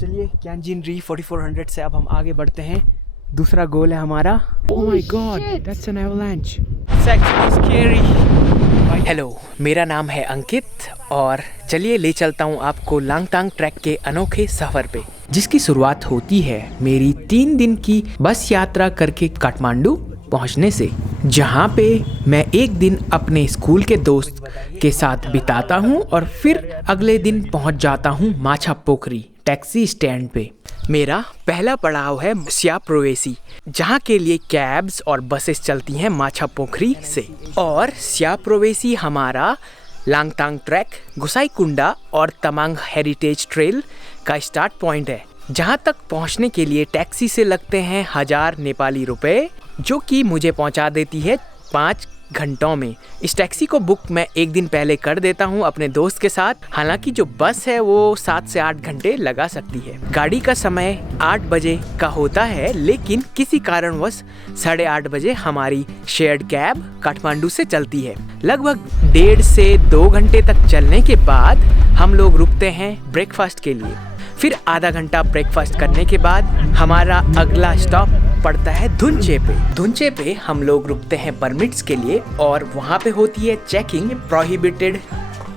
चलिए क्यांजिन री 4400 से अब हम आगे बढ़ते हैं। दूसरा गोल है हमारा। Oh my God, that's an avalanche. It's actually scary. Hello, मेरा नाम है अंकित और चलिए ले चलता हूँ आपको लांगतांग ट्रैक के अनोखे सफ़र पे, जिसकी शुरुआत होती है मेरी 3 दिन की बस यात्रा करके काठमांडू पहुँचने से, जहाँ पे मैं एक दिन अपने स्कूल के दोस्त के साथ बिताता हूँ और फिर अगले दिन पहुँच जाता हूँ माछापोखरी टैक्सी स्टैंड पे। मेरा पहला पड़ाव है स्याप्रोवेसी, जहाँ के लिए कैब्स और बसेस चलती हैं माछापोखरी से। और स्याप्रोवेसी हमारा लांगतांग ट्रैक, गुसाईकुंडा और तमांग हेरिटेज ट्रेल का स्टार्ट पॉइंट है, जहाँ तक पहुँचने के लिए टैक्सी से लगते हैं 1000 नेपाली रुपए, जो कि मुझे पहुँचा देती है 5 घंटों में। इस टैक्सी को बुक मैं एक दिन पहले कर देता हूँ अपने दोस्त के साथ। हालांकि जो बस है वो 7 से 8 घंटे लगा सकती है। गाड़ी का समय 8 बजे का होता है, लेकिन किसी कारणवश 8:30 बजे हमारी शेयर्ड कैब काठमांडू से चलती है। लगभग 1.5 से 2 घंटे तक चलने के बाद हम लोग रुकते हैं ब्रेकफास्ट के लिए। फिर आधा घंटा ब्रेकफास्ट करने के बाद हमारा अगला स्टॉप पड़ता है धुंचे पे। धुंचे पे हम लोग रुकते हैं परमिट्स के लिए और वहाँ पे होती है चेकिंग प्रोहिबिटेड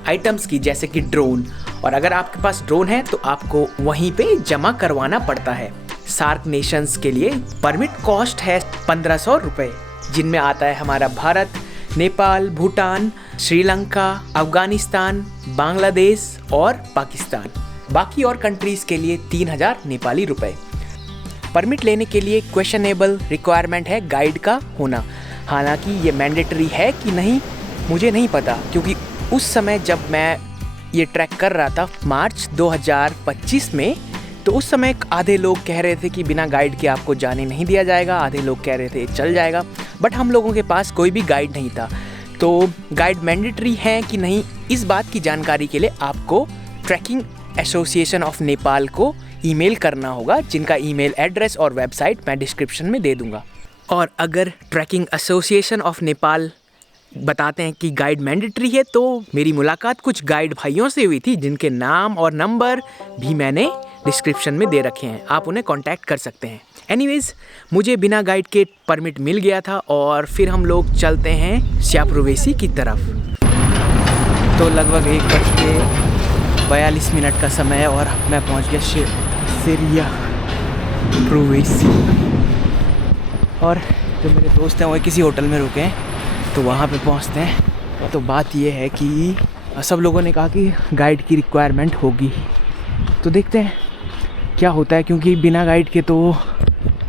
आइटम्स की, जैसे कि ड्रोन। और अगर आपके पास ड्रोन है तो आपको वहीं पे जमा करवाना पड़ता है। सार्क नेशंस के लिए परमिट कॉस्ट है 1500 रुपये, जिनमें आता है हमारा भारत, नेपाल, भूटान, श्रीलंका, अफगानिस्तान, बांग्लादेश और पाकिस्तान। बाकी और कंट्रीज़ के लिए 3000 नेपाली रुपए। परमिट लेने के लिए क्वेश्चनेबल रिक्वायरमेंट है गाइड का होना। हालांकि ये मैंडेटरी है कि नहीं मुझे नहीं पता, क्योंकि उस समय जब मैं ये ट्रैक कर रहा था मार्च 2025 में, तो उस समय आधे लोग कह रहे थे कि बिना गाइड के आपको जाने नहीं दिया जाएगा, आधे लोग कह रहे थे चल जाएगा। बट हम लोगों के पास कोई भी गाइड नहीं था। तो गाइड मैंडेटरी है कि नहीं, इस बात की जानकारी के लिए आपको ट्रैकिंग एसोसिएशन ऑफ नेपाल को ईमेल करना होगा, जिनका ईमेल एड्रेस और वेबसाइट मैं डिस्क्रिप्शन में दे दूंगा। और अगर ट्रैकिंग एसोसिएशन ऑफ नेपाल बताते हैं कि गाइड मैंडेटरी है, तो मेरी मुलाकात कुछ गाइड भाइयों से हुई थी, जिनके नाम और नंबर भी मैंने डिस्क्रिप्शन में दे रखे हैं, आप उन्हें कांटेक्ट कर सकते हैं। एनीवेज, मुझे बिना गाइड के परमिट मिल गया था और फिर हम लोग चलते हैं स्याप्रोवेसी की तरफ। तो लगभग 1:42 का समय है और मैं पहुंच गया स्याप्रोवेसी। और जो मेरे दोस्त हैं वो किसी होटल में रुके हैं, तो वहाँ पे पहुंचते हैं। तो बात ये है कि सब लोगों ने कहा कि गाइड की रिक्वायरमेंट होगी, तो देखते हैं क्या होता है, क्योंकि बिना गाइड के तो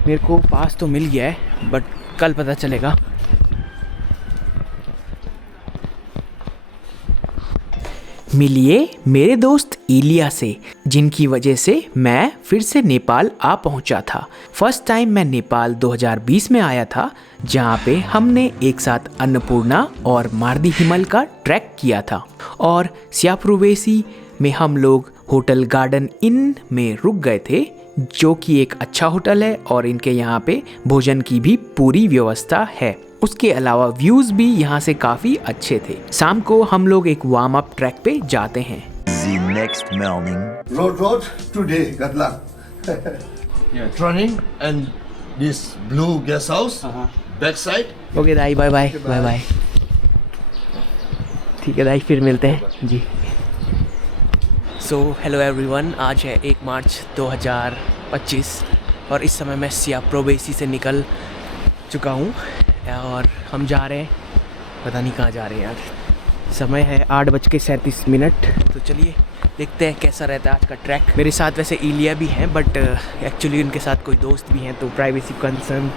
मेरे को पास तो मिल गया है, बट कल पता चलेगा। मिलिए मेरे दोस्त इलिया से, जिनकी वजह से मैं फिर से नेपाल आ पहुंचा था। फर्स्ट टाइम मैं नेपाल 2020 में आया था, जहां पे हमने एक साथ अन्नपूर्णा और मार्दी हिमल का ट्रैक किया था। और स्याप्रोवेसी में हम लोग होटल गार्डन इन में रुक गए थे, जो कि एक अच्छा होटल है और इनके यहाँ पे भोजन की भी पूरी व्यवस्था है। उसके अलावा व्यूज भी यहाँ से काफी अच्छे थे। शाम को हम लोग एक वार्म अप ट्रैक पे जाते हैं। The next morning. Road today, good luck. Yes. Running and this blue guest house, backside. Okay दाई, बाय बाय बाय बाय। ठीक है दाई, फिर मिलते हैं जी। सो हेलो एवरीवन, आज है 1 मार्च 2025 और इस समय मैं स्याप्रोवेसी से निकल चुका हूँ और हम जा रहे हैं, पता नहीं कहाँ जा रहे हैं यार। समय है 8:37। तो चलिए देखते हैं कैसा रहता है आज का ट्रैक। मेरे साथ वैसे इलिया भी हैं, बट एक्चुअली उनके साथ कोई दोस्त भी हैं, तो प्राइवेसी कंसर्न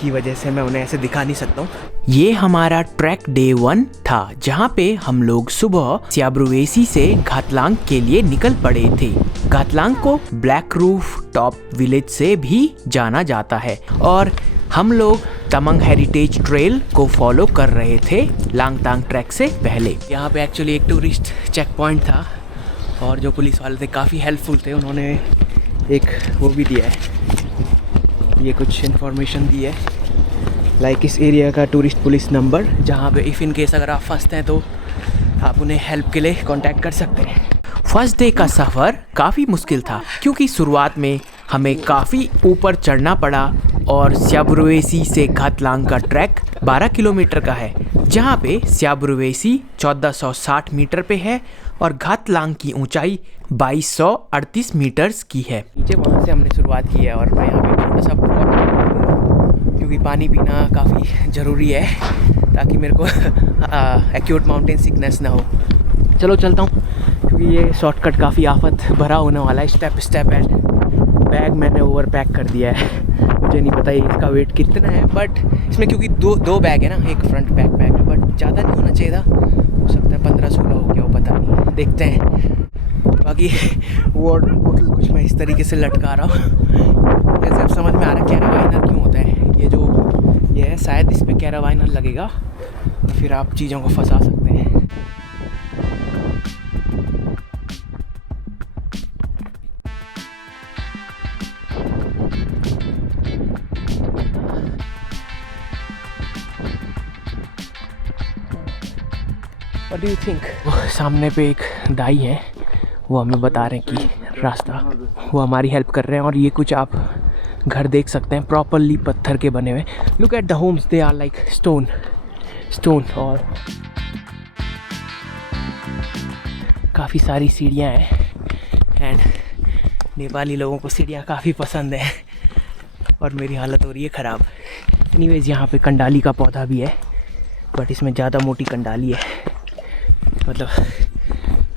की वजह से मैं उन्हें ऐसे दिखा नहीं सकता हूँ। ये हमारा ट्रैक डे 1 था, जहाँ पे हम लोग सुबह स्याप्रोवेसी से घाटलांग के लिए निकल पड़े थे। घाटलांग को ब्लैक रूफ टॉप विलेज से भी जाना जाता है और हम लोग तमांग हेरिटेज ट्रेल को फॉलो कर रहे थे लांगतांग ट्रैक से पहले। यहाँ पे एक्चुअली एक टूरिस्ट चेक पॉइंट था और जो पुलिस वाले थे काफ़ी हेल्पफुल थे। उन्होंने एक वो भी दिया है, ये कुछ इन्फॉर्मेशन दी है, लाइक इस एरिया का टूरिस्ट पुलिस नंबर, जहाँ पे इफ़ इन केस अगर आप फंसते हैं तो आप उन्हें हेल्प के लिए कांटेक्ट कर सकते हैं। फर्स्ट डे का सफ़र काफ़ी मुश्किल था क्योंकि शुरुआत में हमें काफ़ी ऊपर चढ़ना पड़ा और स्याबुरुवेसी से घातलांग का ट्रैक 12 किलोमीटर का है, जहाँ पे स्याबुरुवेसी 1460 मीटर पे है और घातलांग की ऊंचाई 2238 मीटर्स की है। नीचे वहाँ से हमने शुरुआत की है और मैं यहाँ पे थोड़ा सा क्योंकि पानी पीना काफ़ी ज़रूरी है ताकि मेरे को एक्यूट माउंटेन सिकनेस ना हो। चलो चलता हूँ क्योंकि ये शॉर्टकट काफ़ी आफत भरा होने वाला है। स्टेप एंड बैग मैंने ओवर पैक कर दिया है, मुझे नहीं पता इसका वेट कितना है, बट इसमें क्योंकि दो बैग है ना, एक फ्रंट बैक पैक है, बट ज़्यादा नहीं होना चाहिए था, हो सकता है 15-16 हो गया हो, पता नहीं, देखते हैं। बाकी वाटर बोतल कुछ मैं इस तरीके से लटका रहा हूँ, जैसे अब समझ में आ रहा है कैरावाइनर क्यों होता है। ये है शायद इस पर कैरावाइनर लगेगा तो फिर आप चीज़ों को फंसा सकते हैं। What do you think? सामने पे एक दाई है, वो हमें बता रहे हैं कि रास्ता, वो हमारी हेल्प कर रहे हैं। और ये कुछ आप घर देख सकते हैं प्रॉपरली पत्थर के बने हुए। Look at the homes, they are like stone. और काफ़ी सारी सीढ़ियाँ हैं एंड नेपाली लोगों को सीढ़ियाँ काफ़ी पसंद है और मेरी हालत हो रही है ख़राब। एनीवेज यहाँ पे कंडाली का पौधा भी है, बट इसमें ज़्यादा मोटी कंडाली है, मतलब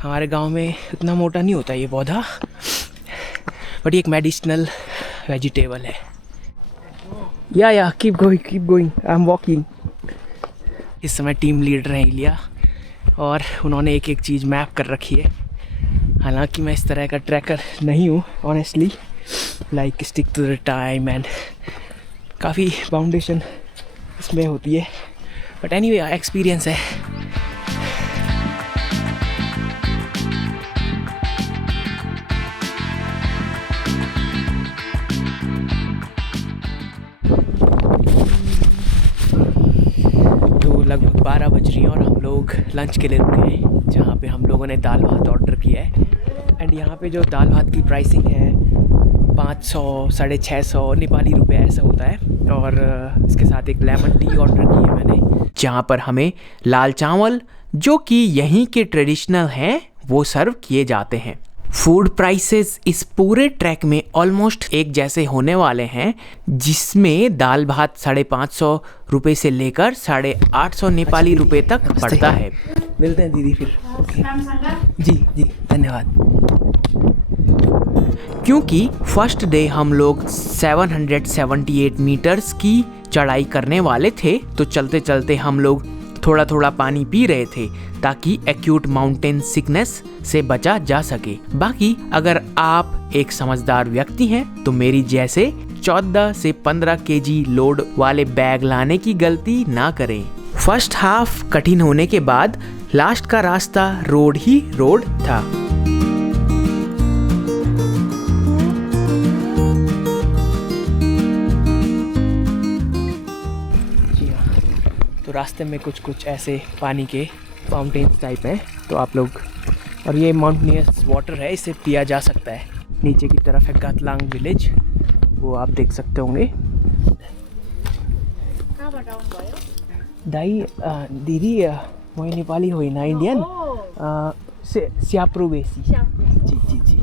हमारे गांव में इतना मोटा नहीं होता ये पौधा, बट ये एक मेडिसिनल वेजिटेबल है। या keep going, I am walking. इस समय टीम लीडर हैं इलिया और उन्होंने एक एक चीज़ मैप कर रखी है। हालांकि मैं इस तरह का ट्रैकर नहीं हूँ honestly, like stick to the time and काफ़ी फाउंडेशन इसमें होती है, बट एनीवे एक्सपीरियंस है। लगभग 12 बज रही हैं और हम लोग लंच के लिए रुके हैं, जहाँ पे हम लोगों ने दाल भात ऑर्डर किया है। एंड यहाँ पे जो दाल भात की प्राइसिंग है 500 650 नेपाली रुपए ऐसा होता है, और इसके साथ एक लेमन टी ऑर्डर की है मैंने, जहाँ पर हमें लाल चावल जो कि यहीं के ट्रेडिशनल हैं वो सर्व किए जाते हैं। फूड प्राइसेस इस पूरे ट्रैक में ऑलमोस्ट एक जैसे होने वाले हैं, जिसमें दाल भात 550 रुपये से लेकर 850 नेपाली रुपए तक पड़ता है। मिलते हैं दीदी फिर। ओके जी धन्यवाद। क्योंकि फर्स्ट डे हम लोग 778 मीटर्स की चढ़ाई करने वाले थे, तो चलते चलते हम लोग थोड़ा पानी पी रहे थे ताकि एक्यूट माउंटेन सिकनेस से बचा जा सके। बाकी अगर आप एक समझदार व्यक्ति हैं तो मेरी जैसे 14 से 15 केजी लोड वाले बैग लाने की गलती ना करें। फर्स्ट हाफ कठिन होने के बाद लास्ट का रास्ता रोड ही रोड था। रास्ते में कुछ ऐसे पानी के फाउंटेन्स टाइप हैं, तो आप लोग, और ये माउंटेनियस वाटर है, इसे पिया जा सकता है। नीचे की तरफ है घातलांग विलेज, वो आप देख सकते होंगे। दाई दीदी मैं नेपाली होइन, इंडियन स्याबुरुवेसी। जी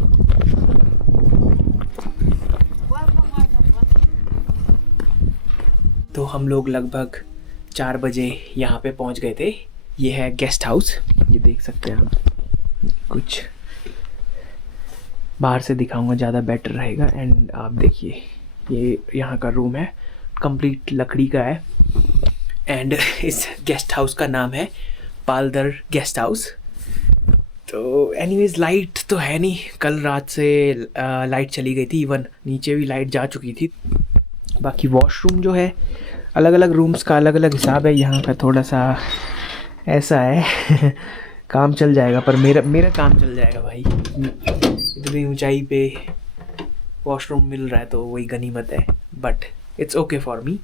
तो हम लोग लगभग 4 बजे यहाँ पे पहुँच गए थे। ये है गेस्ट हाउस, ये देख सकते हैं आप, कुछ बाहर से दिखाऊंगा ज़्यादा बेटर रहेगा। एंड आप देखिए ये यहाँ का रूम है, कंप्लीट लकड़ी का है। एंड इस गेस्ट हाउस का नाम है पालदर गेस्ट हाउस। तो एनीवेज लाइट तो है नहीं, कल रात से लाइट चली गई थी, इवन नीचे भी लाइट जा चुकी थी। बाकी वॉशरूम जो है, अलग अलग रूम्स का अलग अलग हिसाब है। यहाँ का थोड़ा सा ऐसा है काम चल जाएगा, पर मेरा काम चल जाएगा भाई। इतनी ऊंचाई पे वॉशरूम मिल रहा है तो वही गनीमत है, but it's okay for me.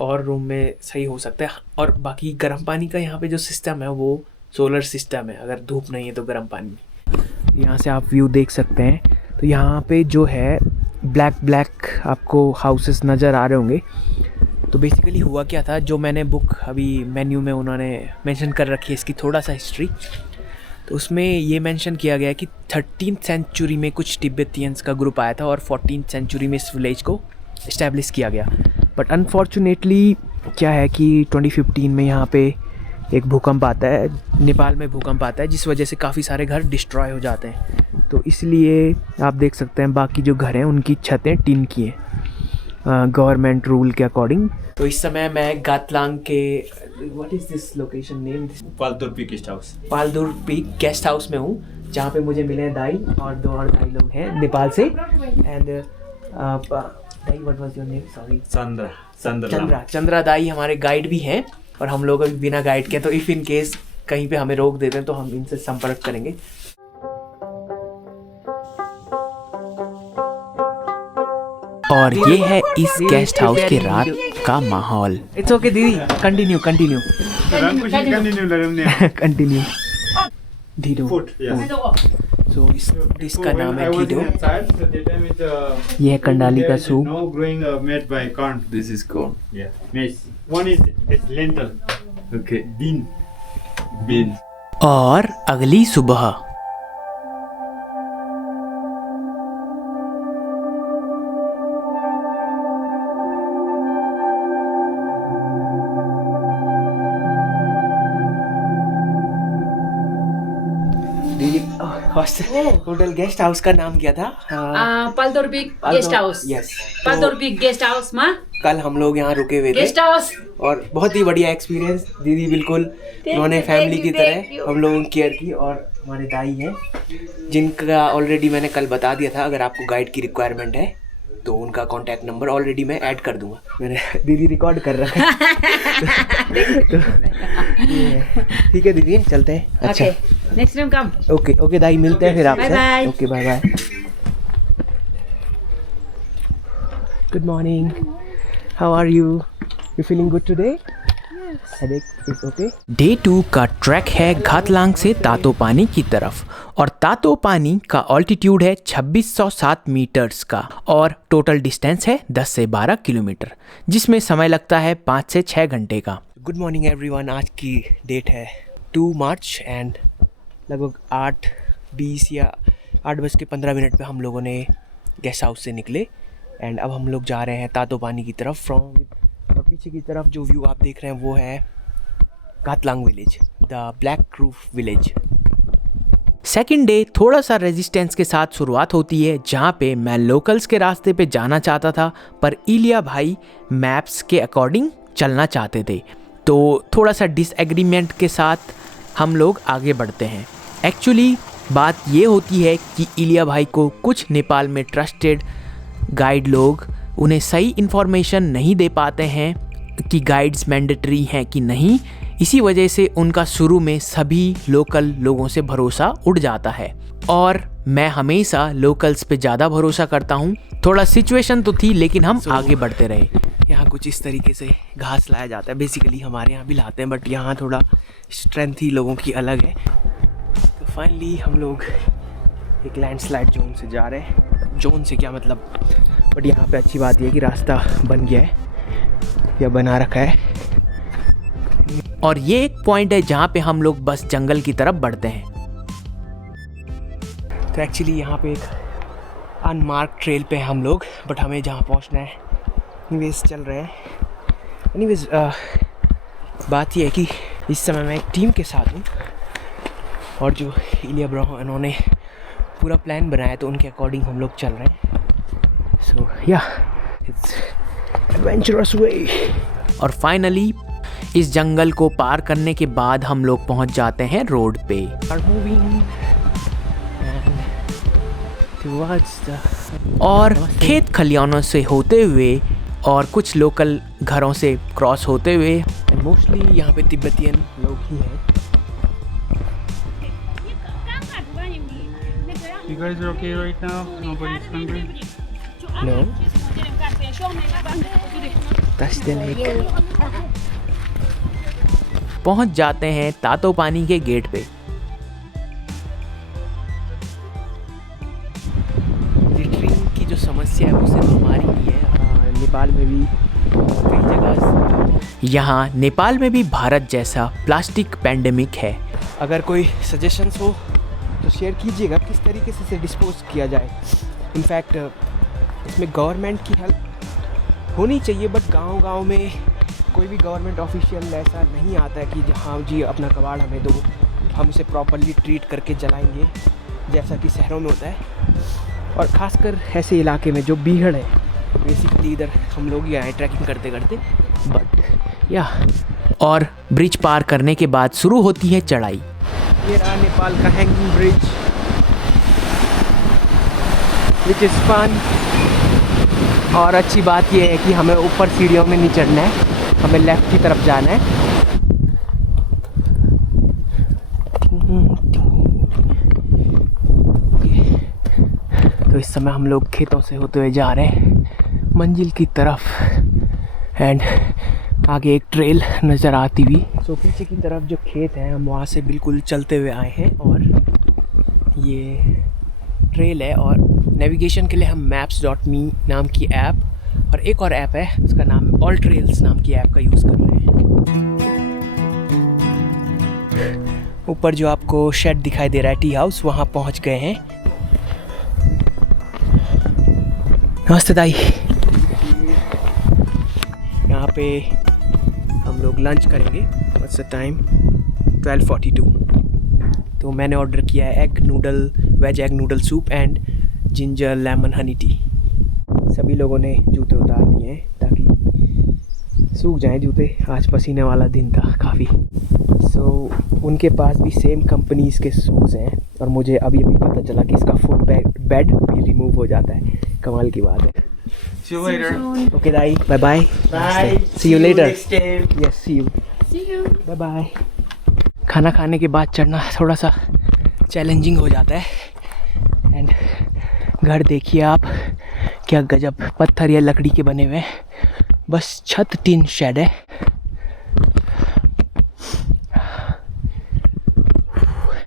और रूम में सही हो सकता है। और बाकी गर्म पानी का यहाँ पे जो सिस्टम है वो सोलर सिस्टम है, अगर धूप नहीं है तो गर्म पानी। यहाँ से आप व्यू देख सकते हैं। तो यहाँ पे जो है ब्लैक आपको हाउसेस नज़र आ रहे होंगे। तो बेसिकली हुआ क्या था, जो मैंने बुक अभी मेन्यू में उन्होंने मेंशन कर रखी है इसकी थोड़ा सा हिस्ट्री, तो उसमें ये मेंशन किया गया कि 13th सेंचुरी में कुछ तिब्बतियंस का ग्रुप आया था और 14th सेंचुरी में इस विलेज को इस्टेब्लिश किया गया। बट अनफॉर्चुनेटली क्या है कि 2015 में यहाँ पे एक भूकंप आता है, नेपाल में भूकंप आता है, जिस वजह से काफ़ी सारे घर डिस्ट्रॉय हो जाते हैं। तो इसलिए आप देख सकते हैं बाकी जो घर हैं उनकी छतें टिन की हैं गवर्नमेंट रूल के अकॉर्डिंग। तो इस समय मैं गातलांग के what is this location name, Paltur peak guest house. Paltur peak guest house में हूँ, जहाँ पे मुझे मिले हैं दाई और 2 और दाई लोग हैं नेपाल से। एंड दाई what was your name, sorry? Chandra दाई हमारे गाइड भी हैं और हम लोग अभी बिना गाइड के, तो इफ़ इन केस कहीं पे हमें रोक देते हैं तो हम इनसे संपर्क करेंगे। और ये है इस गेस्ट हाउस के रात का माहौल। इट्स ओके दीदी, कंटिन्यू कंटिन्यू। ढीडो। सो इसका नाम है ढीडो। ये है कंडाली का soup. This is corn. One is lentil. Okay. Bean. और अगली सुबह होटल गेस्ट हाउस का नाम क्या था? Paltur peak guest house. Yes, Paltur peak guest house में कल हम लोग यहाँ रुके हुए थे गेस्ट हाउस, और बहुत ही बढ़िया एक्सपीरियंस। दीदी बिल्कुल उन्होंने फैमिली की तरह हम लोगों की केयर की। और हमारे दाई हैं जिनका ऑलरेडी मैंने कल बता दिया था, अगर आपको गाइड की रिक्वायरमेंट है तो उनका कॉन्टैक्ट नंबर ऑलरेडी मैं ऐड कर दूंगा। मैंने दीदी रिकॉर्ड कर रखा है। ठीक है दीदी, चलते हैं। अच्छा, नेक्स्ट टाइम कम। ओके दाई, मिलते हैं फिर आपसे। Bye. Okay, bye bye. Good morning, how are you? You feeling good today? It's okay. Day 2 का ट्रैक है घातलांग से तातोपानी की तरफ, और तातोपानी का ऑल्टीट्यूड है 2607 मीटर्स का, और टोटल डिस्टेंस है 10 से 12 किलोमीटर, जिसमें समय लगता है 5 से 6 घंटे का। गुड मॉर्निंग एवरीवन, आज की डेट है 2 मार्च एंड लगभग 8:20 या 8:15 पे हम लोगों ने गेस्ट हाउस से निकले एंड अब हम लोग जा रहे हैं तातोपानी की तरफ। और पीछे की तरफ जो व्यू आप देख रहे हैं वो है Ghatlang village, the black roof village. Second day थोड़ा सा रेजिस्टेंस के साथ शुरुआत होती है, जहाँ पे मैं लोकल्स के रास्ते पे जाना चाहता था, पर इलिया भाई मैप्स के अकॉर्डिंग चलना चाहते थे, तो थोड़ा सा डिसएग्रीमेंट के साथ हम लोग आगे बढ़ते हैं। एक्चुअली बात ये होती है कि इलिया भाई को कुछ नेपाल में ट्रस्टेड गाइड लोग उन्हें सही इन्फॉर्मेशन नहीं दे पाते हैं कि गाइड्स मैंडेटरी हैं कि नहीं, इसी वजह से उनका शुरू में सभी लोकल लोगों से भरोसा उड़ जाता है, और मैं हमेशा लोकल्स पे ज़्यादा भरोसा करता हूँ। थोड़ा सिचुएशन तो थी, लेकिन हम आगे बढ़ते रहे। यहाँ कुछ इस तरीके से घास लाया जाता है, बेसिकली हमारे यहाँ भी लाते हैं, बट यहाँ थोड़ा स्ट्रेंथ ही लोगों की अलग है। तो फाइनली हम लोग एक लैंडस्लाइड जोन से जा रहे हैं। जोन से क्या मतलब, बट यहाँ पे अच्छी बात यह है कि रास्ता बन गया है या बना रखा है, और ये एक पॉइंट है जहाँ पे हम लोग बस जंगल की तरफ बढ़ते हैं। तो एक्चुअली यहाँ पे एक अनमार्क ट्रेल पे हम लोग, बट हमें जहाँ पहुँचना है एनीवेज चल रहे हैं। एनीवेज बात ये है कि इस समय मैं एक टीम के साथ हूँ, और जो इलिया ब्रो इन्होंने पूरा प्लान बनाया, तो उनके अकॉर्डिंग हम लोग चल रहे हैं। सो या इट्स एडवेंचरस वे। और फाइनली इस जंगल को पार करने के बाद हम लोग पहुंच जाते हैं रोड पे। और खेत खलियानों से होते हुए और कुछ लोकल घरों से क्रॉस होते हुए, मोस्टली यहाँ पे तिब्बतियन लोग ही हैं। You guys are okay right now? Nobody's hungry? No. That's the lake. पहुंच जाते हैं तातोपानी के गेट पे। समस्या है वो सिर्फ हमारी नहीं है, नेपाल में भी कई जगह, यहाँ नेपाल में भी भारत जैसा प्लास्टिक पैंडेमिक है। अगर कोई सजेशंस हो तो शेयर कीजिएगा किस तरीके से इसे डिस्पोज किया जाए। इनफैक्ट इसमें गवर्नमेंट की हेल्प होनी चाहिए, बट गांव-गांव में कोई भी गवर्नमेंट ऑफिशियल ऐसा नहीं आता है कि हाँ जी अपना कबाड़ हमें दो, हम उसे प्रॉपरली ट्रीट करके जलाएंगे जैसा कि शहरों में होता है। और ख़ासकर ऐसे इलाके में जो बीहड़ है, बेसिकली इधर हम लोग ही आए ट्रैकिंग करते करते, बट या और ब्रिज पार करने के बाद शुरू होती है चढ़ाई। ये रहा नेपाल का hanging bridge, which is fun. और अच्छी बात यह है कि हमें ऊपर सीढ़ियों में नहीं चढ़ना है, हमें लेफ़्ट की तरफ जाना है। तो इस समय हम लोग खेतों से होते हुए जा रहे हैं मंजिल की तरफ, एंड आगे एक ट्रेल नज़र आती हुई। सो पीछे की तरफ जो खेत है हम वहाँ से बिल्कुल चलते हुए आए हैं, और ये ट्रेल है। और नेविगेशन के लिए हम maps.me नाम की ऐप और एक और ऐप है उसका नाम ऑल ट्रेल्स नाम की ऐप का यूज़ कर रहे हैं। ऊपर जो आपको शेड दिखाई दे रहा है टी हाउस, वहाँ पहुँच गए हैं। नमस्ते दाई। यहाँ पे हम लोग लंच करेंगे। What's the time? 12:42। तो मैंने ऑर्डर किया है veg egg noodle soup and ginger lemon honey tea. सभी लोगों ने जूते उतार दिए हैं ताकि सूख जाएं जूते, आज पसीने वाला दिन था काफ़ी। सो उनके पास भी सेम कंपनीज़ के शूज़ हैं, और मुझे अभी पता चला कि इसका फुट बेड भी रिमूव हो जाता है। कमाल की बात है। See you later. ओके दाई, bye bye. Bye. See you later. Next time. Yes, see you. Bye bye. खाना खाने के बाद चढ़ना थोड़ा सा चैलेंजिंग हो जाता है। एंड घर देखिए आप, क्या गजब, पत्थर या लकड़ी के बने हुए हैं, बस छत टिन शेड है।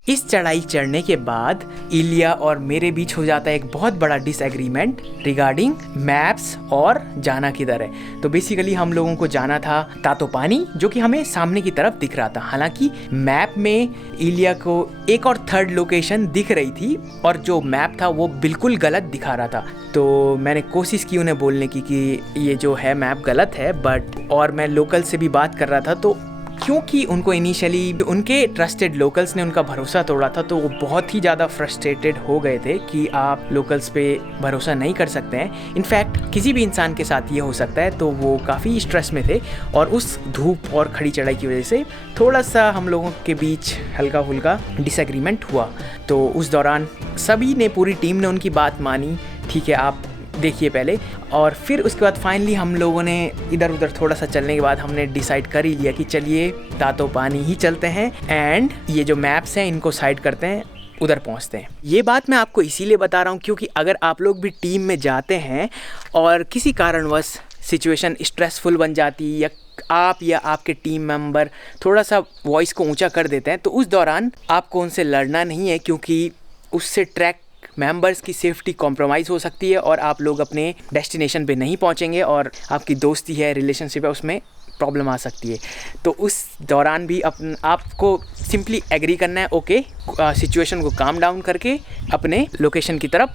इस चढ़ाई चढ़ने के बाद इलिया और मेरे बीच हो जाता है एक बहुत बड़ा डिसएग्रीमेंट रिगार्डिंग मैप्स और जाना किधर है। तो बेसिकली हम लोगों को जाना था तातोपानी, जो कि हमें सामने की तरफ दिख रहा था। हालांकि मैप में इलिया को एक और थर्ड लोकेशन दिख रही थी, और जो मैप था वो बिल्कुल गलत दिखा रहा था। तो मैंने कोशिश की उन्हें बोलने की कि ये जो है मैप गलत है, बट और मैं लोकल से भी बात कर रहा था, तो क्योंकि उनको इनिशियली उनके ट्रस्टेड लोकल्स ने उनका भरोसा तोड़ा था, तो वो बहुत ही ज़्यादा फ्रस्ट्रेटेड हो गए थे कि आप लोकल्स पे भरोसा नहीं कर सकते हैं। इनफैक्ट किसी भी इंसान के साथ ये हो सकता है। तो वो काफ़ी स्ट्रेस में थे, और उस धूप और खड़ी चढ़ाई की वजह से थोड़ा सा हम लोगों के बीच हल्का फुल्का डिसएग्रीमेंट हुआ। तो उस दौरान सभी ने, पूरी टीम ने उनकी बात मानी, ठीक है आप देखिए पहले। और फिर उसके बाद फाइनली हम लोगों ने इधर उधर थोड़ा सा चलने के बाद हमने डिसाइड कर ही लिया कि चलिए तातोपानी ही चलते हैं, एंड ये जो मैप्स हैं इनको साइड करते हैं, उधर पहुंचते हैं। ये बात मैं आपको इसीलिए बता रहा हूँ क्योंकि अगर आप लोग भी टीम में जाते हैं और किसी कारणवश सिचुएशन स्ट्रेसफुल बन जाती, या आप या आपके टीम मेंबर थोड़ा सा वॉइस को ऊंचा कर देते हैं, तो उस दौरान आपको उनसे लड़ना नहीं है, क्योंकि उससे ट्रैक मेंबर्स की सेफ्टी कॉम्प्रोमाइज़ हो सकती है और आप लोग अपने डेस्टिनेशन पे नहीं पहुंचेंगे, और आपकी दोस्ती है, रिलेशनशिप है, उसमें प्रॉब्लम आ सकती है। तो उस दौरान भी आपको सिंपली एग्री करना है, ओके, सिचुएशन को काम डाउन करके अपने लोकेशन की तरफ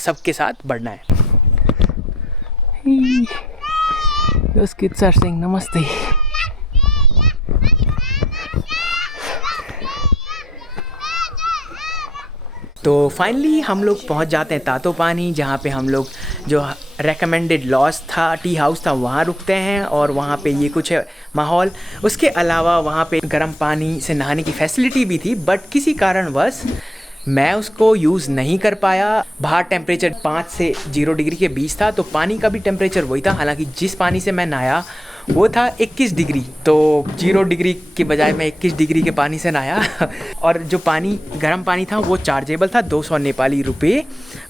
सबके साथ बढ़ना है। Those kids are saying नमस्ते। तो फाइनली हम लोग पहुंच जाते हैं तातोपानी, जहाँ पे हम लोग जो रेकमेंडेड लॉज था, टी हाउस था, वहाँ रुकते हैं। और वहाँ पे ये कुछ है माहौल। उसके अलावा वहाँ पे गर्म पानी से नहाने की फैसिलिटी भी थी, बट किसी कारणवश मैं उसको यूज़ नहीं कर पाया। बाहर टेम्परेचर 5 से 0 डिग्री के बीच था, तो पानी का भी टेम्परेचर वही था। हालांकि जिस पानी से मैं नहाया वो था 21 डिग्री, तो 0 डिग्री के बजाय मैं 21 डिग्री के पानी से नहाया। और जो पानी गर्म पानी था वो चार्जेबल था, 200 नेपाली रुपये।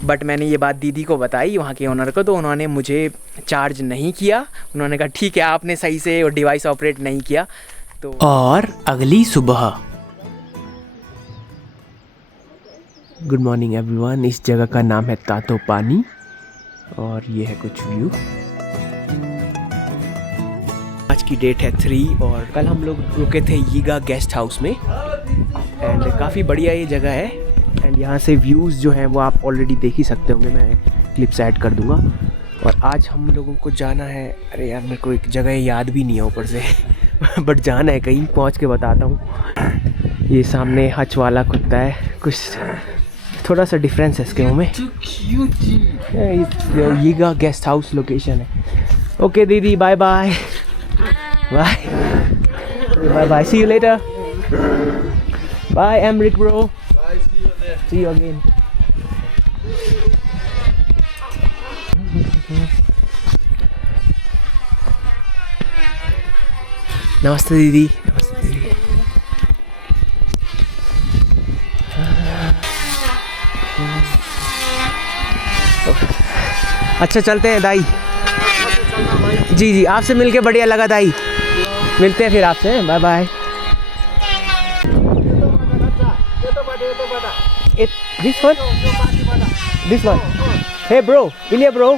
बट मैंने ये बात दीदी को बताई, वहाँ के ओनर को, तो उन्होंने मुझे चार्ज नहीं किया। उन्होंने कहा ठीक है, आपने सही से और डिवाइस ऑपरेट नहीं किया। तो और अगली सुबह, गुड मॉर्निंग एवरीवन। इस जगह का नाम है तातोपानी, और ये है कुछ व्यू। आज की डेट है 3 और कल हम लोग रुके थे यीगा गेस्ट हाउस में एंड काफ़ी बढ़िया ये जगह है एंड यहाँ से व्यूज़ जो हैं वो आप ऑलरेडी देख ही सकते होंगे, मैं क्लिप्स ऐड कर दूँगा। और आज हम लोगों को जाना है, अरे यार मेरे को एक जगह याद भी नहीं है ऊपर से बट जाना है, कहीं पहुँच के बताता हूँ। ये सामने हच वाला कुत्ता है, कुछ थोड़ा सा डिफरेंस है इसके मुँह में। यीगा गेस्ट हाउस लोकेशन है। ओके दीदी, bye bye bye bye bye, see you later, bye एमरिक ब्रो, see you again. नमस्ते दीदी। नमस्ते दीदी। अच्छा चलते हैं दाई। जी जी, आपसे मिलके बढ़िया लगा दाई, मिलते हैं फिर आपसे, bye bye. This one? This one? Hey bro, in here bro.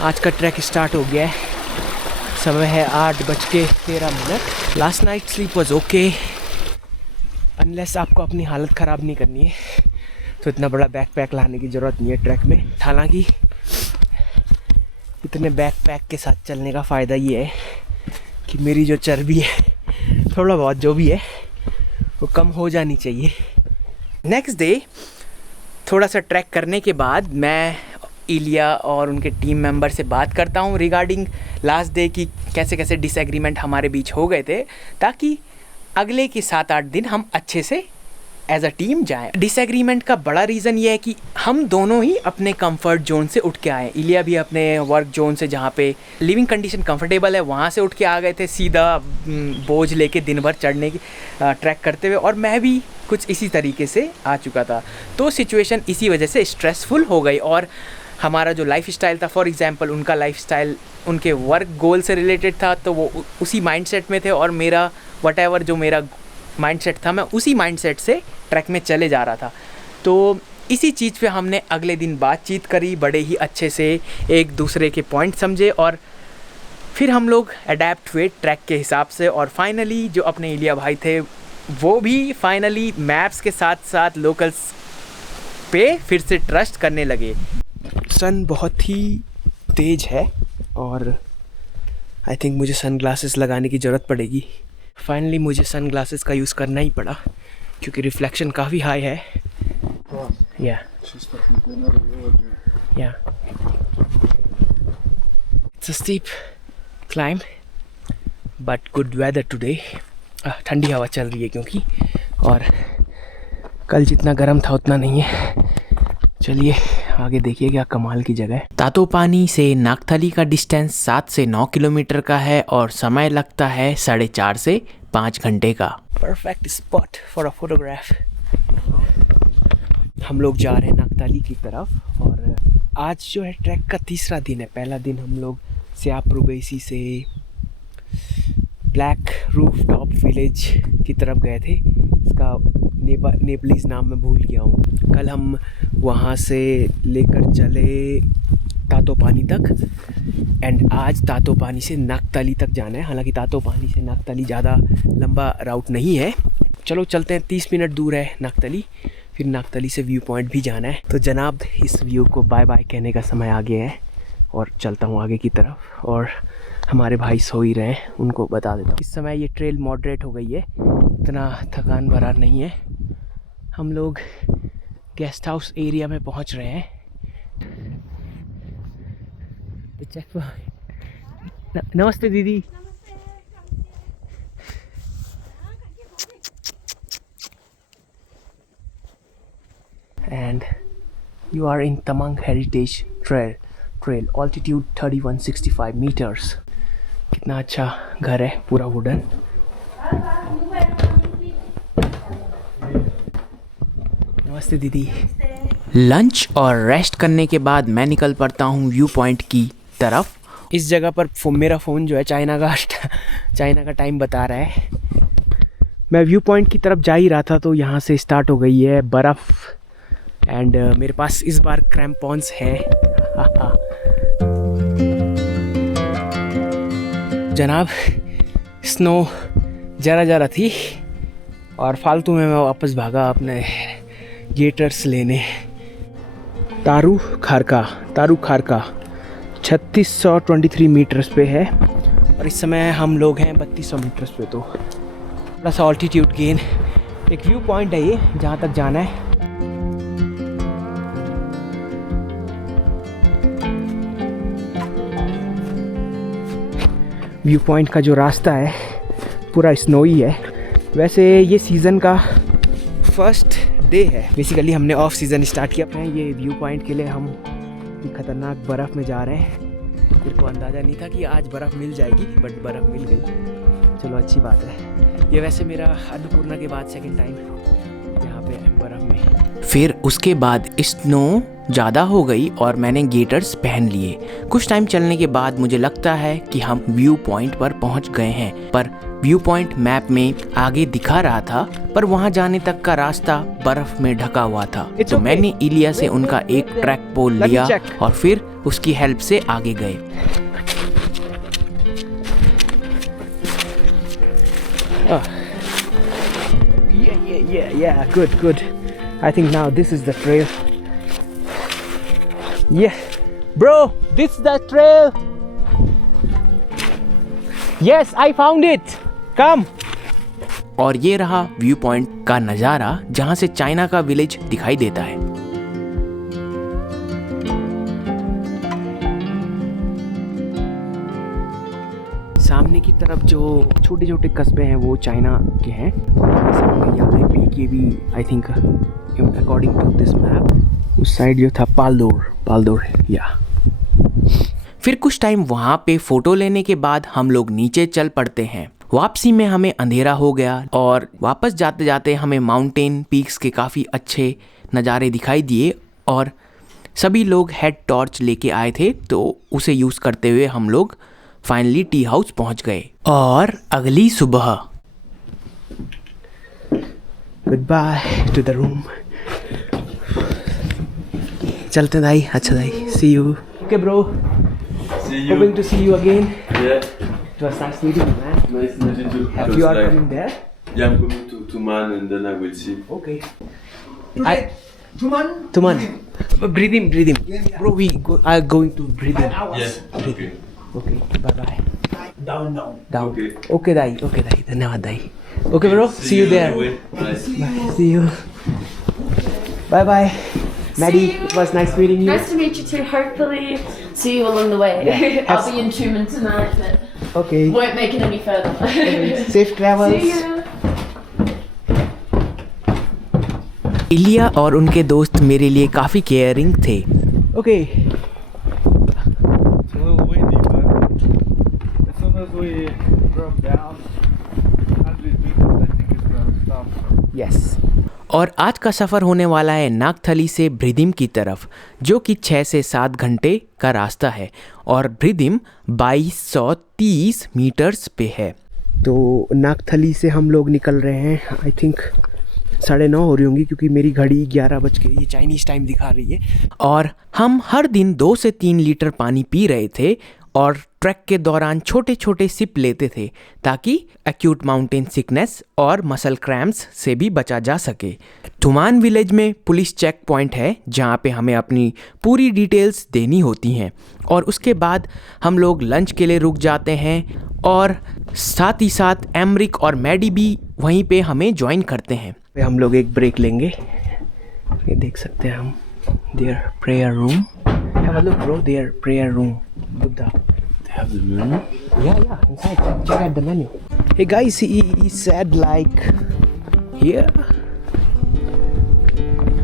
आज का ट्रैक स्टार्ट हो गया है, समय है 8:13। Last night sleep was okay, unless आपको अपनी हालत ख़राब नहीं करनी है तो इतना बड़ा बैक पैक लाने की ज़रूरत नहीं है ट्रैक में। हालांकि इतने बैक पैक के साथ चलने का फ़ायदा ये है कि मेरी जो चर्बी है थोड़ा बहुत जो भी है वो कम हो जानी चाहिए। नेक्स्ट डे थोड़ा सा ट्रैक करने के बाद मैं इलिया और उनके टीम मेंबर से बात करता हूँ रिगार्डिंग लास्ट डे की कैसे कैसे डिसएग्रीमेंट हमारे बीच हो गए थे, ताकि अगले के 7-8 दिन हम अच्छे से एज अ टीम जाएं। डिसएग्रीमेंट का बड़ा रीज़न ये है कि हम दोनों ही अपने कंफर्ट जोन से उठ के आए। इलिया भी अपने वर्क जोन से, जहाँ पे लिविंग कंडीशन कंफर्टेबल है, वहाँ से उठ के आ गए थे सीधा बोझ लेके दिन भर चढ़ने की ट्रैक करते हुए, और मैं भी कुछ इसी तरीके से आ चुका था। तो सिचुएशन इसी वजह से स्ट्रेसफुल हो गई और हमारा जो लाइफ स्टाइल था, फॉर एग्ज़ाम्पल उनका लाइफ स्टाइल उनके वर्क गोल से रिलेटेड था तो वो उसी माइंडसेट में थे, और मेरा व्हाटएवर जो मेरा माइंडसेट था मैं उसी माइंडसेट से ट्रैक में चले जा रहा था। तो इसी चीज़ पे हमने अगले दिन बातचीत करी, बड़े ही अच्छे से एक दूसरे के पॉइंट समझे और फिर हम लोग अडेप्ट हुए ट्रैक के हिसाब से। और फाइनली जो अपने इलिया भाई थे वो भी फाइनली मैप्स के साथ साथ लोकल्स पे फिर से ट्रस्ट करने लगे। सन बहुत ही तेज़ है और आई थिंक मुझे सन ग्लासेस लगाने की ज़रूरत पड़ेगी। फाइनली मुझे सन ग्लासेस का यूज़ करना ही पड़ा क्योंकि रिफ्लेक्शन काफ़ी हाई है। Yeah it's a steep climb but good weather today. ठंडी हवा चल रही है क्योंकि, और कल जितना गर्म था उतना नहीं है। चलिए आगे देखिए क्या कमाल की जगह है। तातोपानी से नाकथली का डिस्टेंस 7 से 9 किलोमीटर का है और समय लगता है 4.5 से 5 घंटे का। Perfect spot for a photograph. हम लोग जा रहे हैं नाकथली की तरफ और आज जो है ट्रैक का तीसरा दिन है। पहला दिन हम लोग सियाप रुबेसी से ब्लैक रूफ टॉप विलेज की तरफ गए थे, इसका नेपलीज नाम मैं भूल गया हूँ। कल हम वहाँ से लेकर चले तातोपानी तक एंड आज तातोपानी से नाकथली तक जाना है। हालांकि तातोपानी से नाकथली ज़्यादा लंबा राउट नहीं है। चलो चलते हैं, 30 मिनट दूर है नाकथली, फिर नाकथली से व्यू पॉइंट भी जाना है। तो जनाब इस व्यू को बाय बाय कहने का समय आ गया है और चलता हूँ आगे की तरफ। और हमारे भाई सो ही रहे हैं, उनको बता देता हूँ इस समय ये ट्रेल मॉडरेट हो गई है, इतना थकान भरा नहीं है। हम लोग गेस्ट हाउस एरिया में पहुँच रहे हैं। नमस्ते दीदी। And you are in Tamang Heritage Trail, altitude 3165 meters. कितना अच्छा घर है, पूरा वुडन। नमस्ते दीदी। लंच और रेस्ट करने के बाद मैं निकल पड़ता हूँ व्यू पॉइंट की तरफ। इस जगह पर मेरा फ़ोन जो है चाइना का टाइम बता रहा है। मैं व्यू पॉइंट की तरफ जा ही रहा था तो यहाँ से स्टार्ट हो गई है बर्फ़ एंड मेरे पास इस बार क्रैम्पॉन्स है। जनाब स्नो जरा थी और फालतू में मैं वापस भागा अपने गेटर्स लेने। तारू खारका 3623 मीटर्स पे है और इस समय हम लोग हैं 3200 मीटर्स पे। तो थोड़ा सा ऑल्टीट्यूड गेन। एक व्यू पॉइंट है ये जहाँ तक जाना है। व्यू पॉइंट का जो रास्ता है पूरा स्नोई है। वैसे ये सीज़न का फर्स्ट डे है। बेसिकली हमने ऑफ सीज़न स्टार्ट किया है। ये व्यू पॉइंट के लिए हम खतरनाक बर्फ़ में जा रहे हैं। मेरे को अंदाज़ा नहीं था कि आज बर्फ़ मिल जाएगी, बट बर्फ़ मिल गई। चलो अच्छी बात है। ये वैसे मेरा अन्नपूर्णा के बाद सेकंड टाइम यहाँ पे बर्फ़ में। फिर उसके बाद स्नो ज़्यादा हो गई और मैंने गेटर्स पहन लिए। कुछ टाइम चलने के बाद मुझे लगता है कि हम व्यू पॉइंट पर पहुँच गए हैं, पर व्यू पॉइंट मैप में आगे दिखा रहा था, पर वहाँ जाने तक का रास्ता बर्फ में ढका हुआ था। तो मैंने इलिया से उनका एक ट्रैक पोल लिया और फिर उसकी हेल्प से आगे गए। Yeah, good. I think now this is the trail. Yeah, bro, this is the trail. Yes, I found it. Come. और ये रहा व्यू पॉइंट का नज़ारा जहाँ से चाइना का विलेज दिखाई देता है। सामने की तरफ जो छोटे छोटे कस्बे हैं वो चाइना के हैं। सामने यहाँ पे के भी I think according to this map उस साइड जो था पालदोर या। फिर कुछ टाइम वहाँ पे फ़ोटो लेने के बाद हम लोग नीचे चल पड़ते हैं। वापसी में हमें अंधेरा हो गया और वापस जाते जाते हमें माउंटेन पीक्स के काफ़ी अच्छे नज़ारे दिखाई दिए और सभी लोग हेड टॉर्च लेके आए थे, तो उसे यूज़ करते हुए हम लोग फाइनली टी हाउस पहुँच गए। और अगली सुबह good bye to the room. चलते दाई। अच्छा दाई, see you. Okay bro, hoping to see you again. Yeah, It was nice meeting you, man. nice meeting you. If you are coming there. Yeah, I'm coming to Tuman and then I will see. Okay. Tuman? Tuman. Breathe in. Bro, we are going to breathe in. Yeah, okay. Okay, bye. Down. Down. Okay, दाई. धन्यवाद दाई. Okay, bro. See you there. Bye. Bye. See you. Bye. Maddie, it was nice meeting you. Nice to meet you too. Hopefully see you along the way. Yeah. I'll be in Tuman tonight, but Okay. won't make it any further. Safe travels. See you. इलिया और उनके दोस्त मेरे लिए काफ़ी caring थे। Okay. It's a little windy, but as soon as we drop down 100 meters, I think it's gonna stop. Yes. और आज का सफ़र होने वाला है नागथली से भ्रिदिम की तरफ, जो कि 6 से 7 घंटे का रास्ता है और भ्रिदिम 2230 मीटर्स पे है। तो नागथली से हम लोग निकल रहे हैं, आई थिंक 9:30 हो रही होंगी क्योंकि मेरी घड़ी 11 बज के ये चाइनीज़ टाइम दिखा रही है। और हम हर दिन 2 से 3 लीटर पानी पी रहे थे और ट्रैक के दौरान छोटे छोटे सिप लेते थे ताकि एक्यूट माउंटेन सिकनेस और मसल क्रैम्प्स से भी बचा जा सके। तुमान विलेज में पुलिस चेक पॉइंट है जहाँ पे हमें अपनी पूरी डिटेल्स देनी होती हैं और उसके बाद हम लोग लंच के लिए रुक जाते हैं और साथ ही साथ एमरिक और मैडी भी वहीं पे हमें ज्वाइन करते हैं। हम लोग एक ब्रेक लेंगे। ये देख सकते हैं हम, their prayer room. Have a look, bro. Their prayer room. Buddha. They have the menu? Yeah. Inside. Check out the menu. Hey guys, he said like here.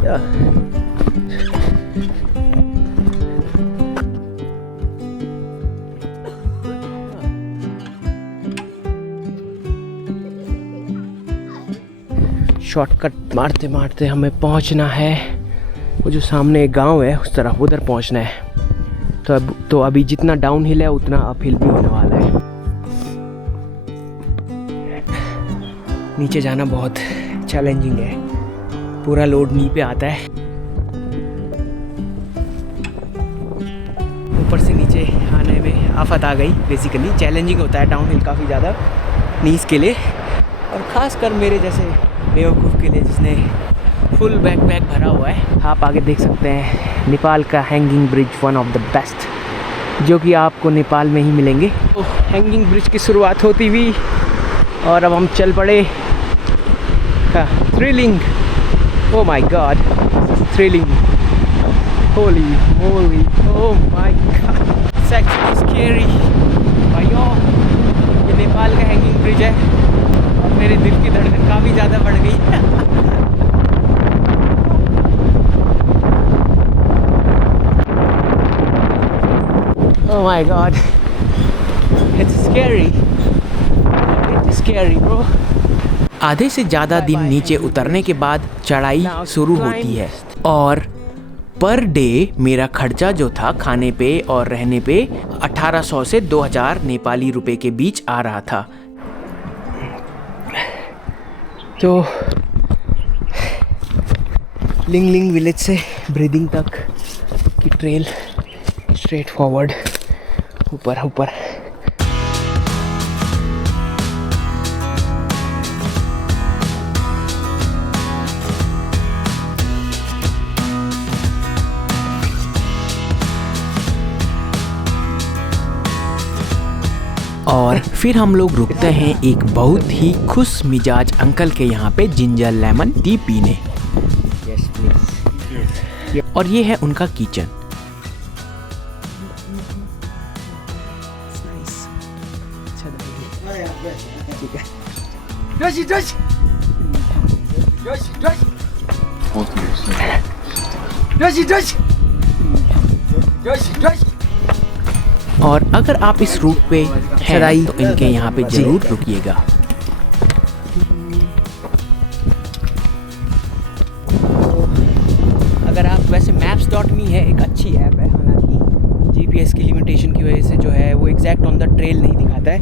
Yeah. Shortcut मारते मारते हमें पहुंचना है वो जो सामने एक गांव है उस तरफ, उधर पहुंचना है। तो अभी जितना डाउन हिल है उतना अप हिल भी होने वाला है। नीचे जाना बहुत चैलेंजिंग है, पूरा लोड नी पे आता है। ऊपर से नीचे आने में आफत आ गई। बेसिकली चैलेंजिंग होता है डाउनहिल काफ़ी ज़्यादा नीज के लिए, और ख़ासकर मेरे जैसे बेवकूफ़ के लिए जिसने फुल बैकपैक भरा हुआ है। आप आगे देख सकते हैं नेपाल का hanging bridge, one of the best, जो कि आपको नेपाल में ही मिलेंगे। तो हैंगिंग ब्रिज की शुरुआत होती हुई और अब हम चल पड़े। Thrilling, oh my god, thrilling, holy moly, oh my god, actually scary भाइयों। ये नेपाल का हैंगिंग ब्रिज है और मेरे दिल की धड़कन काफ़ी ज़्यादा बढ़ गई। Oh my god, it's scary, it's scary bro। आधे से ज़्यादा दिन नीचे उतरने के बाद चढ़ाई शुरू होती है और पर डे मेरा खर्चा जो था खाने पे और रहने पे 1800 से 2000 नेपाली रुपए के बीच आ रहा था। तो लिंगलिंग विलेज से ब्रीदिंग तक की ट्रेल स्ट्रेट फॉरवर्ड ऊपर ऊपर। और फिर हम लोग रुकते हैं एक बहुत ही खुश मिजाज अंकल के यहाँ पे जिंजर लेमन टी पीने। Yes please. और ये है उनका किचन। और अगर आप इस रूट पे हैं तो इनके यहाँ पे जरूर रुकिएगा। अगर आप वैसे maps.me है, एक अच्छी ऐप है, हालांकि जीपीएस की लिमिटेशन की वजह से जो है वो एग्जैक्ट ऑन द ट्रेल नहीं दिखाता है,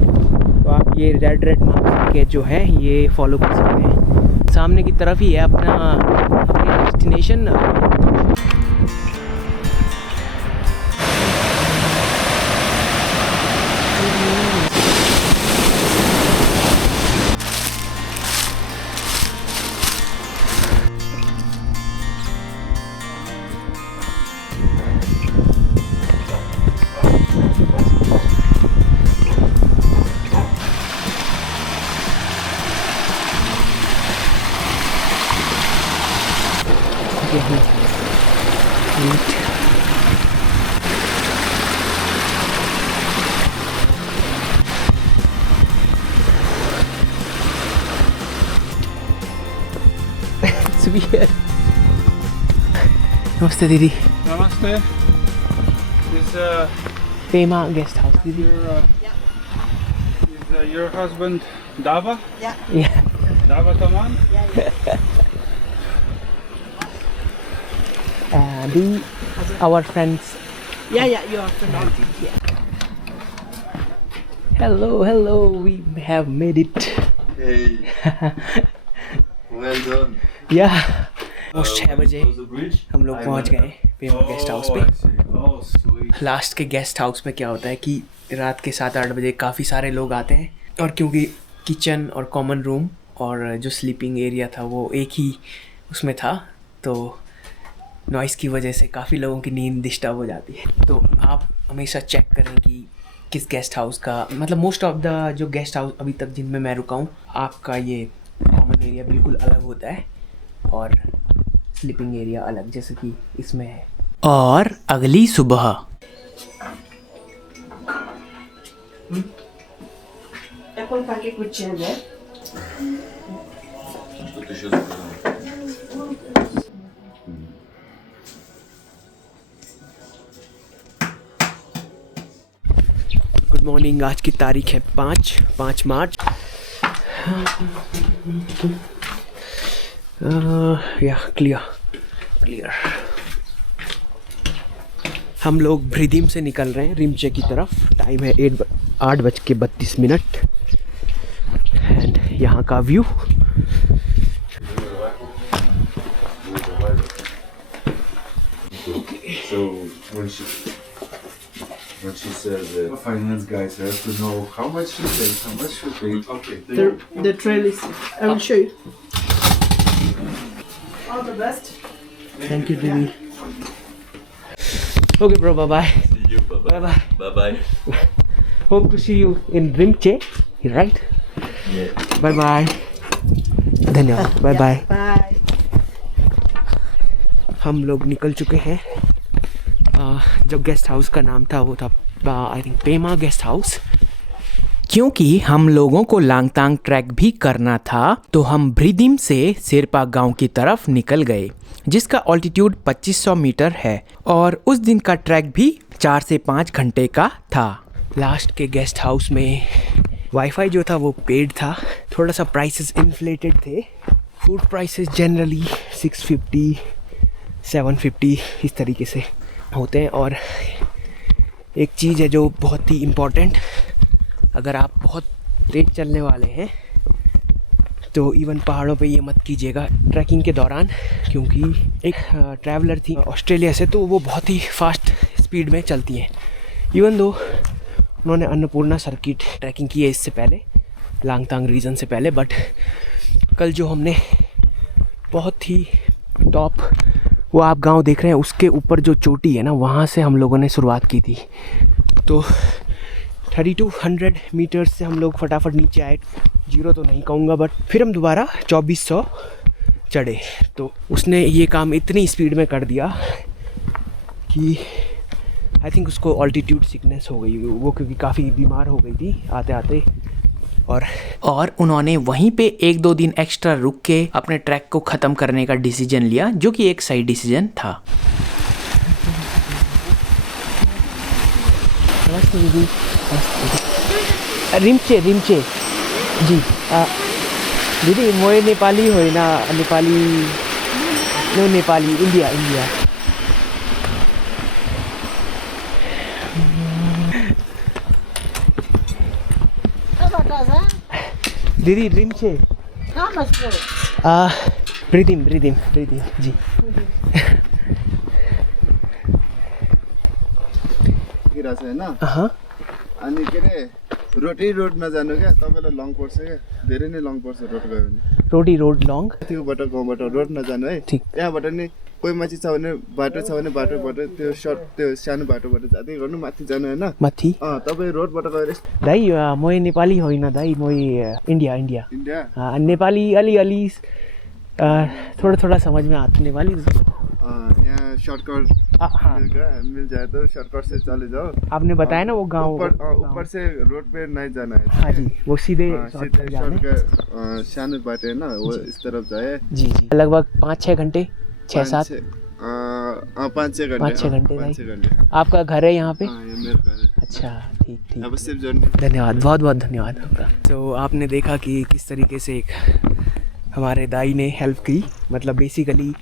तो आप ये रेड मार्क्स के जो है ये फॉलो कर सकते हैं। सामने की तरफ ही है अपनी डेस्टिनेशन। नमस्ते दीदी। Namaste. Is Pema guest house दीदी। your husband Dava? Yeah. Dava Taman? Our friends. Yeah, you are from Hello, we have made it. Hey, well done. Yeah. 6 बजे How's the bridge? हम लोग पहुंच गए पेमा गेस्ट हाउस पे। Oh, sweet. Last के guest house में क्या होता है कि रात के 7-8 बजे काफ़ी सारे लोग आते हैं, और क्योंकि किचन और कॉमन रूम और जो स्लीपिंग एरिया था वो एक ही उसमें था, तो नॉइज़ की वजह से काफ़ी लोगों की नींद डिस्टर्ब हो जाती है। तो आप हमेशा चेक करें कि किस गेस्ट हाउस का, मतलब मोस्ट ऑफ द जो गेस्ट हाउस अभी तक जिनमें मैं रुका हूँ, आपका ये कॉमन एरिया बिल्कुल अलग होता है और स्लीपिंग एरिया अलग, जैसे कि इसमें है। और अगली सुबह Apple pancake with jam, eh? Good morning. आज की तारीख है 5 मार्च। या क्लियर। हम लोग भ्रिदिम से निकल रहे हैं रिमचे की तरफ। टाइम है 8:32 एंड यहाँ का view So once you But she said The finance guys have to know how much to pay, how much to pay. okay. The trail is. I will show you. All the best. Thank you, Didi. Okay, bro. Bye bye. See you. Bye bye. Bye bye. Bye bye. Hope to see you in Rimche. Right? Yeah. Bye bye. धन्यवाद. Bye bye. Bye. हम लोग निकल चुके हैं. जो guest house का नाम था वो था I think Pema guest house. क्योंकि हम लोगों को लांगतांग ट्रैक भी करना था तो हम भ्रिदिम से शेरपा गांव की तरफ निकल गए, जिसका ऑल्टीट्यूड 2500 मीटर है और उस दिन का ट्रैक भी 4 से 5 घंटे का था. लास्ट के गेस्ट हाउस में वाईफाई जो था वो पेड था. थोड़ा सा प्राइसेस इन्फ्लेटेड थे. फूड प्राइसेस जनरली 650 750 इस तरीके से होते हैं. और एक चीज़ है जो बहुत ही इम्पोर्टेंट, अगर आप बहुत तेज चलने वाले हैं तो इवन पहाड़ों पे ये मत कीजिएगा ट्रैकिंग के दौरान, क्योंकि एक ट्रैवलर थी ऑस्ट्रेलिया से तो वो बहुत ही फास्ट स्पीड में चलती हैं. इवन दो उन्होंने अन्नपूर्णा सर्किट ट्रैकिंग की है इससे पहले, लांगतांग रीजन से पहले, बट कल जो हमने बहुत ही टॉप वो आप गांव देख रहे हैं उसके ऊपर जो चोटी है ना, वहाँ से हम लोगों ने शुरुआत की थी. तो 3200 मीटर्स से हम लोग फटाफट नीचे आए. 0 तो नहीं कहूँगा, बट फिर हम दोबारा 2400 चढ़े. तो उसने ये काम इतनी स्पीड में कर दिया कि आई थिंक उसको ऑल्टीट्यूड सिकनेस हो गई वो, क्योंकि काफ़ी बीमार हो गई थी आते आते. और उन्होंने वहीं पे 1-2 दिन एक्स्ट्रा रुक के अपने ट्रैक को ख़त्म करने का डिसीजन लिया, जो कि एक सही डिसीजन था. रिम्चे रिम्चे जी. दीदी मोए नेपाली हो ना, Nepali no Nepali India India. दीदी Rimche How much for it? Breathing जी. होइन हाँ अनि के अरे रोड नजानु क्या, तपाईँलाई लङ पर्छ क्या, धेरै नै लङ पर्छ रोड गयो भने. रोड लङ त्योबाट गाउँबाट रोड नजानु है. ठिक. त्यहाँबाट नि कोही मान्छे छ भने बाटोबाट त्यो सर्ट त्यो सानो बाटोबाट जाँदै गर्नु, माथि जानु होइन. माथि तपाईँ रोडबाट गएर दाइ म नेपाली होइन दाइ, म इंडिया इन्डिया नेपाली अलि थोड़ा समझ में आता नेपाली. यहाँ शॉर्टकट हाँ मिल जाए तो शॉर्टकट से चले जाओ. आपने बताया ना वो गांव ऊपर से रोड पे नहीं जाना है. हाँ जी, वो सीधे सीधे जाना है. शानू बाटे है ना, वो इस तरफ जाए. जी लगभग 5-6 घंटे 6-7 5-6 घंटे. आपका घर है यहाँ पे? ये मेरा घर है. अच्छा ठीक. अब सिर्फ जर्नी. धन्यवाद, बहुत धन्यवाद आपका. तो आपने देखा कि किस तरीके से एक हमारे दाई ने हेल्प की. मतलब बेसिकली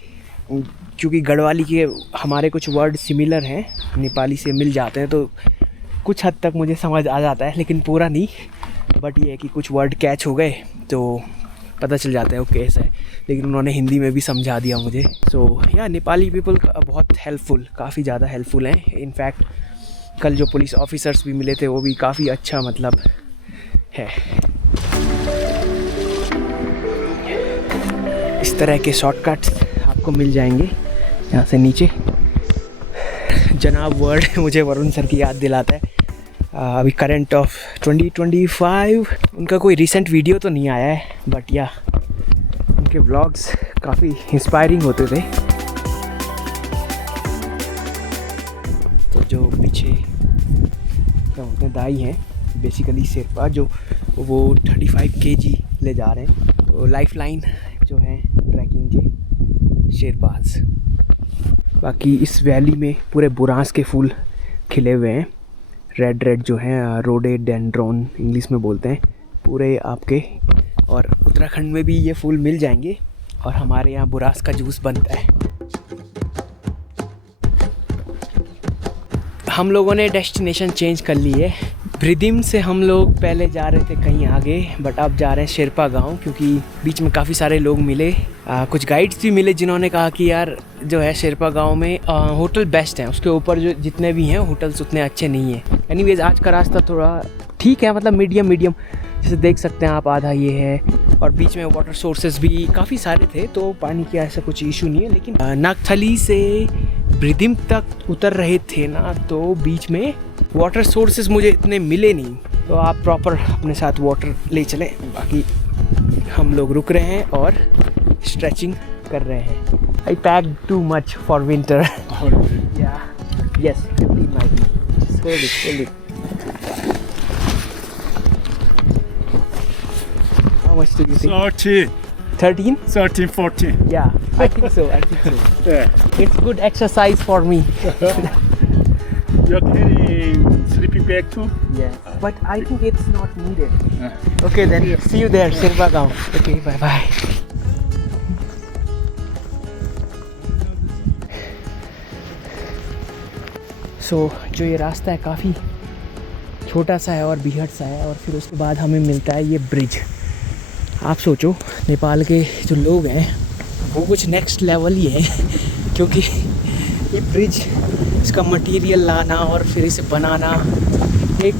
क्योंकि गढ़वाली के हमारे कुछ वर्ड सिमिलर हैं, नेपाली से मिल जाते हैं, तो कुछ हद तक मुझे समझ आ जाता है, लेकिन पूरा नहीं. बट ये है कि कुछ वर्ड कैच हो गए तो पता चल जाता है वो कैसा है. लेकिन उन्होंने हिंदी में भी समझा दिया मुझे. सो या नेपाली पीपल बहुत हेल्पफुल, काफ़ी ज़्यादा हेल्पफुल हैं. इनफैक्ट कल जो पुलिस ऑफिसर्स भी मिले थे वो भी काफ़ी अच्छा मतलब है. इस तरह के शॉर्टकट्स आपको मिल जाएंगे यहाँ से नीचे. जनाब वर्ड मुझे वरुण सर की याद दिलाता है. अभी करंट ऑफ 2025 उनका कोई रिसेंट वीडियो तो नहीं आया है, बट या उनके व्लॉग्स काफ़ी इंस्पायरिंग होते थे. तो जो पीछे क्या बोलते हैं दाई हैं बेसिकली शेरपा, जो वो 35 kg ले जा रहे हैं. तो लाइफ लाइन जो है ट्रैकिंग के शेरपाज. बाकी इस वैली में पूरे बुरांस के फूल खिले हुए हैं. रेड जो हैं रोडोडेंड्रॉन इंग्लिश में बोलते हैं पूरे आपके. और उत्तराखंड में भी ये फूल मिल जाएंगे और हमारे यहाँ बुरांस का जूस बनता है. हम लोगों ने डेस्टिनेशन चेंज कर ली है. भ्रिदिम से हम लोग पहले जा रहे थे कहीं आगे, बट अब जा रहे हैं शेरपा गांव, क्योंकि बीच में काफ़ी सारे लोग मिले. कुछ गाइड्स भी मिले जिन्होंने कहा कि यार जो है शेरपा गांव में होटल बेस्ट हैं, उसके ऊपर जो जितने भी हैं होटल्स उतने अच्छे नहीं हैं। एनीवेज आज का रास्ता थोड़ा ठीक है, मतलब मीडियम जैसे देख सकते हैं आप, आधा ये है और बीच में वाटर सोर्सेज भी काफ़ी सारे थे, तो पानी की ऐसा कुछ इशू नहीं है। लेकिन नागथली से ब्रिदिम तक उतर रहे थे ना, तो बीच में वाटर सोर्सेज मुझे इतने मिले नहीं, तो आप प्रॉपर अपने साथ वाटर ले चलें। बाकी हम लोग रुक रहे हैं और स्ट्रेचिंग कर रहे हैं। I pack too much for winter. Yes 15 might be. Hold it. How much do you think? 13? 14. Yeah, I think so. Yeah. It's good exercise for me. You're carrying sleeping bag too? Yeah, but I think it's not needed. Okay then, see you there, Sherpa Gaon. Okay, bye. So, जो ये रास्ता है काफ़ी छोटा सा है और बीहड़ सा है, और फिर उसके बाद हमें मिलता है ये ब्रिज। आप सोचो नेपाल के जो लोग हैं वो कुछ नेक्स्ट लेवल ही है, क्योंकि ये ब्रिज, इसका मटेरियल लाना और फिर इसे बनाना एक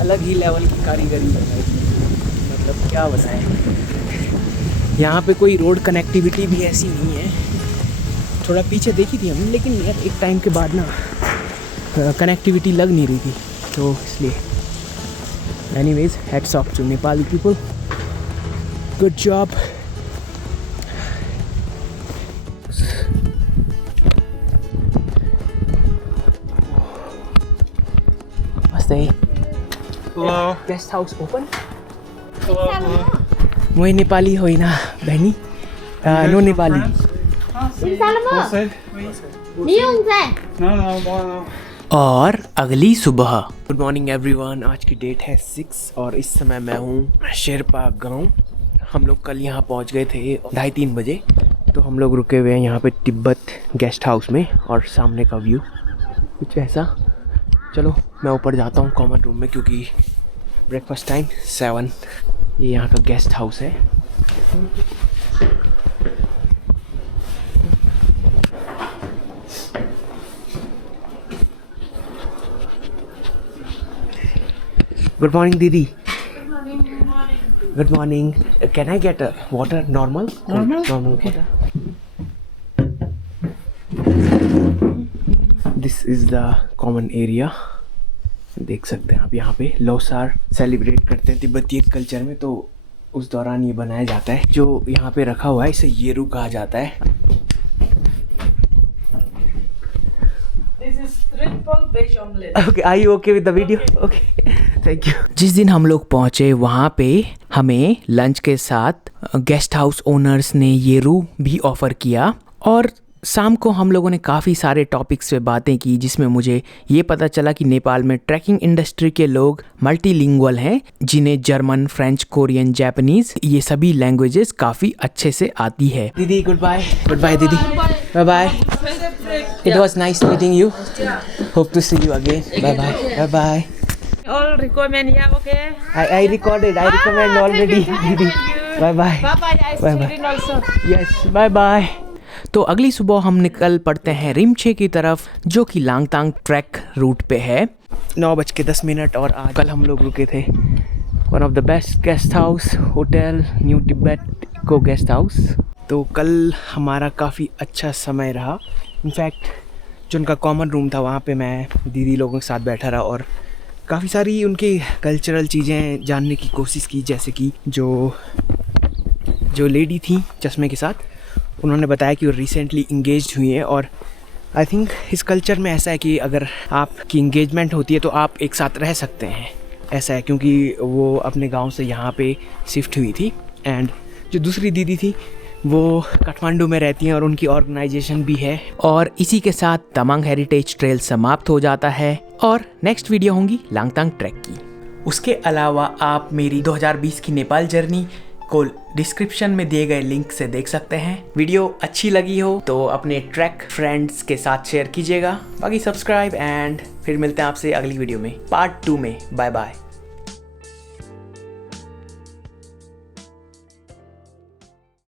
अलग ही लेवल की कारीगरी है भाई। मतलब क्या बताएं, यहाँ पे कोई रोड कनेक्टिविटी भी ऐसी नहीं है। थोड़ा पीछे देखी थी हमने, लेकिन यार एक टाइम के बाद ना कनेक्टिविटी लग नहीं रही थी, तो इसलिए anyways hats off to Nepali people, good job. Hello. Guest house open. Hello. मैं नेपाली होइन बहनी, नो नेपाली। No. और अगली सुबह। गुड मॉर्निंग एवरीवन, आज की डेट है 6 और इस समय मैं हूँ शेरपा गांव। हम लोग कल यहाँ पहुँच गए थे 2:30 बजे, तो हम लोग रुके हुए हैं यहाँ पे तिब्बत गेस्ट हाउस में, और सामने का व्यू कुछ ऐसा। चलो मैं ऊपर जाता हूँ कॉमन रूम में, क्योंकि ब्रेकफास्ट टाइम 7। ये यहाँ का गेस्ट हाउस है। गुड मॉर्निंग दीदी। Good morning. Can I get water? Normal water. This is the common area. देख सकते हैं आप, यहाँ पे लोसार सेलिब्रेट करते हैं तिब्बती कल्चर में, तो उस दौरान ये बनाया जाता है। जो यहाँ पे रखा हुआ है इसे येरू कहा जाता है। This is triple veg omelette. Okay, are you okay with the video? Okay, thank you. जिस दिन हम लोग पहुँचे वहाँ पे हमें लंच के साथ गेस्ट हाउस ओनर्स ने येरू भी ऑफ़र किया, और शाम को हम लोगों ने काफ़ी सारे टॉपिक्स पे बातें की, जिसमें मुझे ये पता चला कि नेपाल में ट्रैकिंग इंडस्ट्री के लोग मल्टीलिंगुअल हैं, जिन्हें जर्मन, फ्रेंच, कोरियन, जापानीज़ ये सभी लैंग्वेजेस काफ़ी अच्छे से आती है। दीदी गुड बाय दीदी, bye bye. It was nice meeting you. Hope to see you again. Bye bye. All recommend, yeah, okay. I recorded. I recommend already. Didi. Bye bye. Bye. Also. Yes. Bye. तो अगली सुबह हम निकल पड़ते हैं रिमछे की तरफ, जो कि लांगतांग ट्रैक रूट पे है। 9:10 और आज कल हम लोग रुके थे one of the best guest house hotel, new Tibet eco guest house. तो कल हमारा काफ़ी अच्छा समय रहा। इनफैक्ट जो उनका कॉमन रूम था वहाँ पे मैं दीदी लोगों के साथ बैठा रहा और काफ़ी सारी उनकी कल्चरल चीज़ें जानने की कोशिश की, जैसे कि जो लेडी थी चश्मे के साथ, उन्होंने बताया कि वो रिसेंटली इंगेज्ड हुई है। और आई थिंक इस कल्चर में ऐसा है कि अगर आपकी इंगेजमेंट होती है तो आप एक साथ रह सकते हैं, ऐसा है, क्योंकि वो अपने गांव से यहाँ पे शिफ्ट हुई थी। एंड जो दूसरी दीदी थी वो काठमांडू में रहती हैं और उनकी ऑर्गेनाइजेशन भी है। और इसी के साथ तमांग हेरिटेज ट्रेल समाप्त हो जाता है और नेक्स्ट वीडियो होंगी लांगतांग ट्रैक की। उसके अलावा आप मेरी 2020 की नेपाल जर्नी को डिस्क्रिप्शन में दिए गए लिंक से देख सकते हैं। वीडियो अच्छी लगी हो तो अपने ट्रैक फ्रेंड्स के साथ शेयर कीजिएगा। बाकी सब्सक्राइब, एंड फिर मिलते हैं आपसे अगली वीडियो में, पार्ट 2 में। Bye bye.